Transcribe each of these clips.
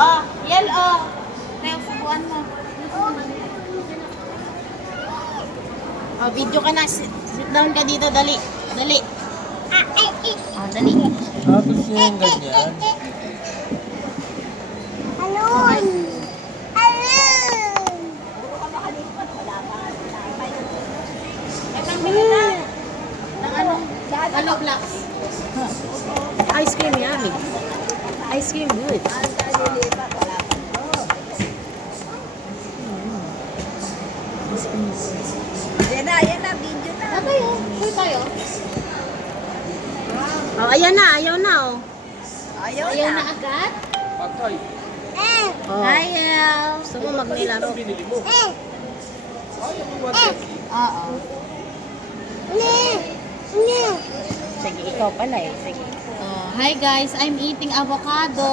Oh, yellow. Tayo, subuan mo. Oh, video ka na. Sit down ka dito, dali. Dali. Oh, dali. Tapos yung ganyan. Alon! Ano, blocks? Ice cream yummy. Ice cream good. Yan na, video na. Ano tayo? Sure tayo? Oh, ayan na, ayaw na oh. Ayaw Ayaw na. na agad? Patay. Oh. Ayaw. Gusto mo magnilaro? Ang binili mo. Ayaw mo 130. Oo. Sige, ikaw pala eh. Sige. Oh, hi guys, I'm eating avocado.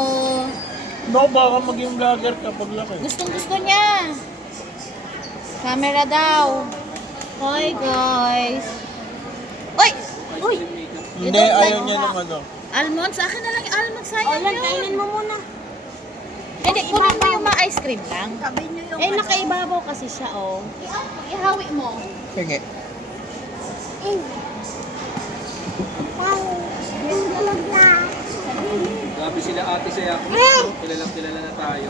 No, baka maging vlogger kapag laki. Gustong gusto niya. Camera daw. Hi guys. Uy! Uy! Hindi, don't like ayaw niya ng ano. Almond? Sa akin na lang yung almond. Sayang Olan, yun. kainin mo muna. Hindi, kunin mo yung ma-ice cream lang. Tabi niyo yung Eh, nakaibabaw kasi siya oh. Ihawi mo. Sige. Grabe sila ate sa yakin. Kilala na tayo.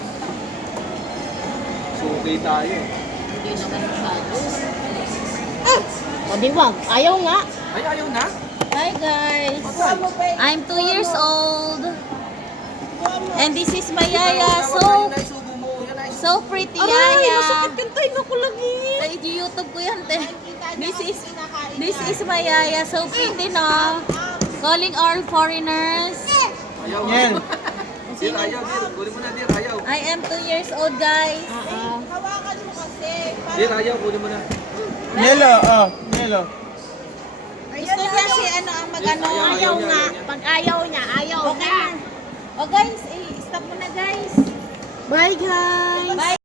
So okay tayo. Hindi naman masyado. O di wag, ayaw nga. Ay, ayaw na? Hi guys. I'm 2 years old. And this is my yaya. So pretty Aray, yaya. masakit yung tayo ko lagi. Ay, YouTube ko yan, te. This is my yaya. So pretty, no? Calling all foreigners. Ayaw. Yan. Dir, ayaw. Dir, kunin mo na, Dir. Ayaw. I am 2 years old, guys. Hawakan mo kasi. Dir, ayaw. Kunin mo na. Nelo, oh. Nelo. Gusto niya si ano ang mag-ano. Ayaw nga. Pag ayaw niya, ayaw Okay na. na. Oh, guys, stop mo na, guys. Bye guys. Bye.